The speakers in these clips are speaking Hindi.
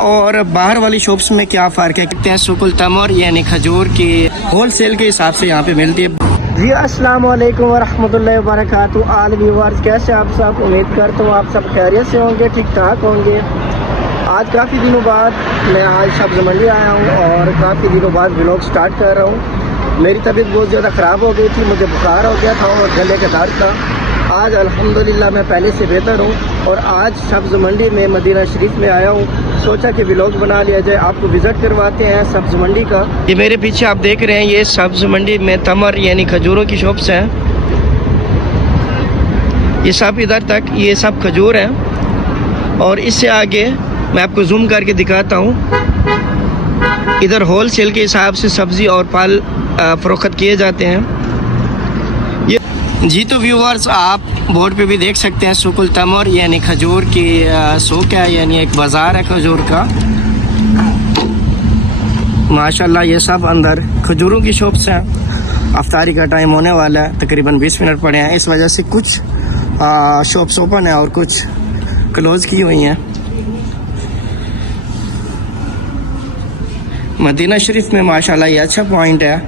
और बाहर वाली शॉप्स में क्या फ़र्क है? कहते हैं सुकुल तमर यानी खजूर की होल सेल के हिसाब से यहाँ पे मिलती है। जी अस्सलाम वालेकुम वरहमतुल्लाहि वबरकातुहू। आल व्यूअर्स, कैसे आप सब? उम्मीद करता हूँ आप सब खैरियत से होंगे, ठीक ठाक होंगे। आज काफ़ी दिनों बाद मैं आज सब्ज़ मंडी आया हूँ और काफ़ी दिनों बाद व्लॉग स्टार्ट कर रहा हूँ। मेरी तबीयत बहुत ज़्यादा ख़राब हो गई थी, मुझे बुखार हो गया था और गले का दर्द था। आज अल्हम्दुलिल्लाह मैं पहले से बेहतर हूँ और आज सब्ज़ मंडी में मदीना शरीफ में आया हूँ। सोचा कि व्लॉग बना लिया जाए, आपको विज़िट करवाते हैं सब्ज़ मंडी का। ये मेरे पीछे आप देख रहे हैं, ये सब्ज़ मंडी में तमर यानी खजूरों की शॉप्स हैं। ये सब इधर तक ये सब खजूर हैं और इससे आगे मैं आपको जूम करके दिखाता हूँ। इधर होल सेल के हिसाब से सब्ज़ी और फल फ़रोख्त किए जाते हैं। जी तो व्यूअर्स, आप बोर्ड पे भी देख सकते हैं सुकुल तमर यानी खजूर की सूक है, यानी एक बाज़ार है खजूर का। माशाल्लाह ये सब अंदर खजूरों की शॉप्स हैं। अफ्तारी का टाइम होने वाला है, तकरीबन 20 मिनट पड़े हैं, इस वजह से कुछ शॉप्स ओपन है और कुछ क्लोज़ की हुई हैं। मदीना शरीफ में माशाल्लाह ये अच्छा पॉइंट है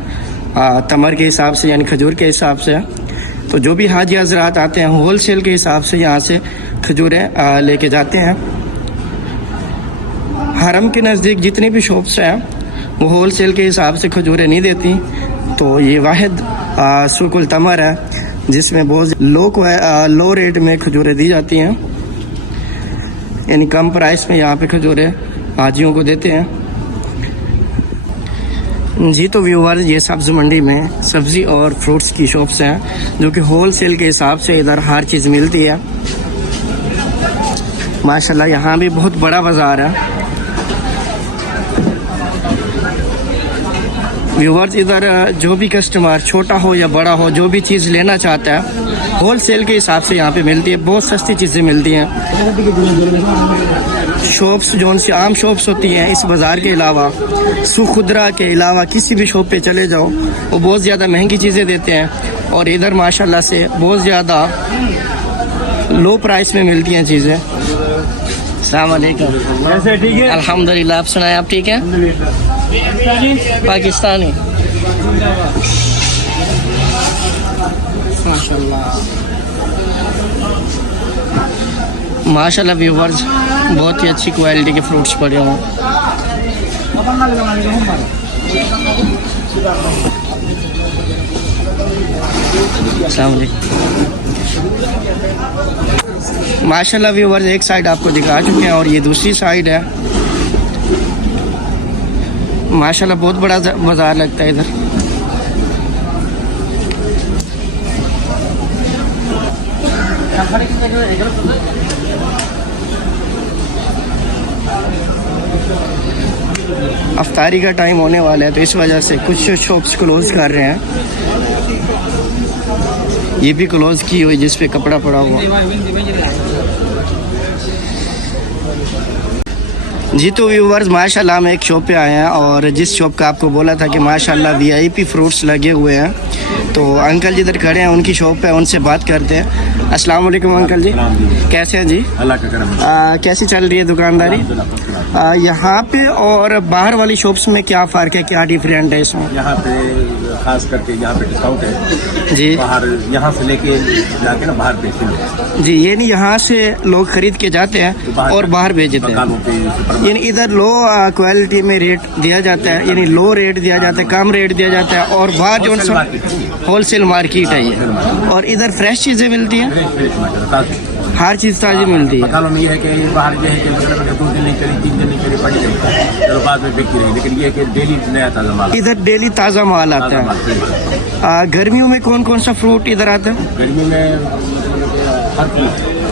तमर के हिसाब से यानी खजूर के हिसाब से। तो जो भी हाजी हजरात आते हैं होल सेल के हिसाब से यहाँ से खजूरें लेके जाते हैं। हरम के नज़दीक जितनी भी शॉप्स हैं वो होल सेल के हिसाब से खजूरें नहीं देती। तो ये वाहिद सुकुल तमर है जिसमें बहुत लो रेट में खजूरें दी जाती हैं, यानी कम प्राइस में यहाँ पे खजूरें हाजियों को देते हैं। जी तो व्यूअर्स, ये सब्ज़ मंडी में सब्ज़ी और फ्रूट्स की शॉप्स हैं जो कि होल सेल के हिसाब से इधर हर चीज़ मिलती है। माशाल्लाह यहाँ भी बहुत बड़ा बाज़ार है। व्यूअर्स, इधर जो भी कस्टमर छोटा हो या बड़ा हो, जो भी चीज़ लेना चाहता है होल सेल के हिसाब से यहाँ पे मिलती है। बहुत सस्ती चीज़ें मिलती हैं। शॉप्स जो उनसे आम शॉप्स होती हैं इस बाज़ार के अलावा, सुखुदरा के अलावा किसी भी शॉप पे चले जाओ वो बहुत ज़्यादा महंगी चीज़ें देते हैं और इधर माशाल्लाह से बहुत ज़्यादा लो प्राइस में मिलती हैं चीज़ें। अस्सलाम वालेकुम। कैसे? ठीक है अल्हम्दुलिल्लाह। आप सुनाएं, आप ठीक हैं? पाकिस्तानी माशाल्लाह व्यूअर्स, बहुत ही अच्छी क्वालिटी के फ्रूट्स पड़े हुए हैं। अस्सलाम वालेकुम। माशाल्लाह व्यूअर्स, एक साइड आपको दिखा चुके हैं और ये दूसरी साइड है। माशाल्लाह बहुत बड़ा बाज़ार लगता है इधर। अफ्तारी का टाइम होने वाला है तो इस वजह से कुछ शॉप्स क्लोज कर रहे हैं। ये भी क्लोज की हुई जिस पे कपड़ा पड़ा हुआ। जी तो व्यूअर्स, माशाल्लाह हम एक शॉप पे आए हैं और जिस शॉप का आपको बोला था कि माशाल्लाह VIP फ्रूट्स लगे हुए हैं, तो अंकल जिधर खड़े हैं उनकी शॉप पे, उनसे बात करते हैं। अस्सलाम वालेकुम अंकल जी, कैसे हैं जी? अल्लाह का करम। कैसी चल रही है दुकानदारी यहाँ पे और बाहर वाली शॉप्स में? क्या फ़र्क है, क्या डिफरेंट है इसमें? यहाँ पे खास करके यहाँ पे डिस्काउंट है जी। बाहर यहाँ से लेके जाके ना बाहर बेचते जी, ये नहीं यहाँ से लोग खरीद के जाते हैं और बाहर भेज देते हैं। यानी इधर लो क्वालिटी में रेट दिया जाता है, यानी लो रेट दिया जाता है, कम रेट दिया जाता है और बाहर जो होल सेल मार्केट है ये, और इधर फ्रेश चीज़ें मिलती हैं, हर चीज़ ताज़ी मिलती है। ये है कि बाहर ये है कि मतलब 2 दिन नहीं चली, 3 दिन नहीं चली, पड़ी रही, चलो बाद में बिकती रही, लेकिन ये है कि डेली नया ताज़ा माल, इधर डेली ताज़ा माल आता है। गर्मियों में कौन कौन सा फ्रूट इधर आता है? गर्मी में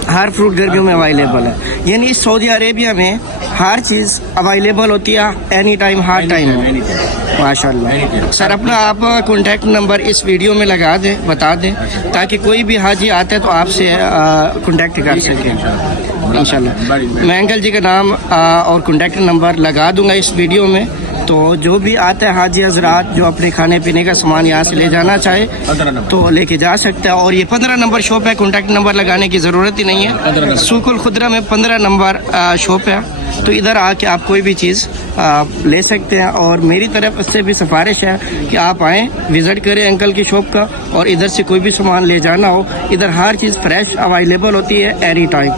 हर फ्रूट गर्मियों में अवेलेबल है, यानी सऊदी अरेबिया में हर चीज़ अवेलेबल होती है एनी टाइम, हर टाइम में। माशाल्लाह। सर अपना आप कॉन्टैक्ट नंबर इस वीडियो में लगा दें, बता दें, ताकि कोई भी हाजी आता है तो आपसे कॉन्टैक्ट कर सकें इंशाल्लाह। मैं अंकल जी का नाम और कॉन्टैक्ट नंबर लगा दूंगा इस वीडियो में, तो जो भी आता है हाजी हजरात जो अपने खाने पीने का सामान यहाँ से ले जाना चाहे 15 नंबर तो लेके जा सकता है। और ये 15 नंबर शॉप है, कॉन्टैक्ट नंबर लगाने की ज़रूरत ही नहीं है। सूकुल खुदरा में 15 नंबर शॉप है, तो इधर आके आप कोई भी चीज़ ले सकते हैं। और मेरी तरफ से भी सिफारिश है कि आप आएँ, विज़िट करें अंकल की शॉप का, और इधर से कोई भी सामान ले जाना हो, इधर हर चीज़ फ्रेश अवेलेबल होती है एनी टाइम।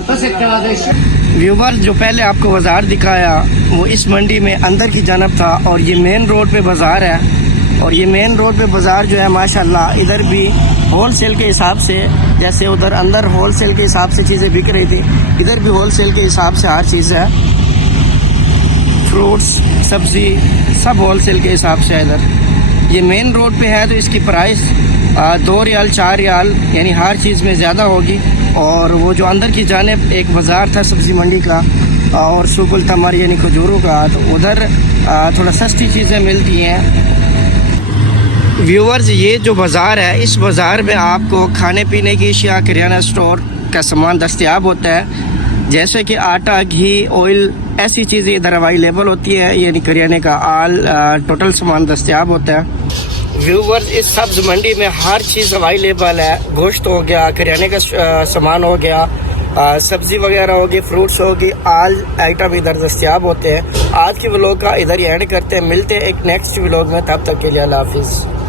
व्यूवर, जो पहले आपको बाज़ार दिखाया वो इस मंडी में अंदर की जानब था, और ये मेन रोड पे बाज़ार है। और ये मेन रोड पे बाज़ार जो है माशाल्लाह इधर भी होल सेल के हिसाब से, जैसे उधर अंदर होल सेल के हिसाब से चीज़ें बिक रही थी, इधर भी होल सेल के हिसाब से हर चीज़ है। फ्रूट्स, सब्ज़ी सब होल सेल के हिसाब से है इधर। ये मेन रोड पे है तो इसकी प्राइस 2 रियाल 4 रियाल यानी हर चीज़ में ज़्यादा होगी। और वो जो अंदर की जानिब एक बाज़ार था सब्ज़ी मंडी का और सूकुल तमर यानी खजूरों का, तो उधर थोड़ा सस्ती चीज़ें मिलती हैं। व्यूअर्स, ये जो बाज़ार है, इस बाज़ार में आपको खाने पीने की अशिया, किराना स्टोर का सामान दस्तयाब होता है, जैसे कि आटा, घी, ऑयल, ऐसी चीज़ें इधर अवेलेबल होती है, यानी करियाने का टोटल सामान दस्तयाब होता है। व्यूवर्स, इस सब्ज़ मंडी में हर चीज़ अवेलेबल है। गोश्त हो गया, करियाने का सामान हो गया, सब्ज़ी वगैरह होगी, फ्रूट्स होगी, आल आइटम इधर दस्तयाब होते हैं। आज के व्लॉग का इधर ही एंड करते हैं, मिलते हैं एक नेक्स्ट व्लॉग में, तब तक के लिए अल्लाह हाफिज़।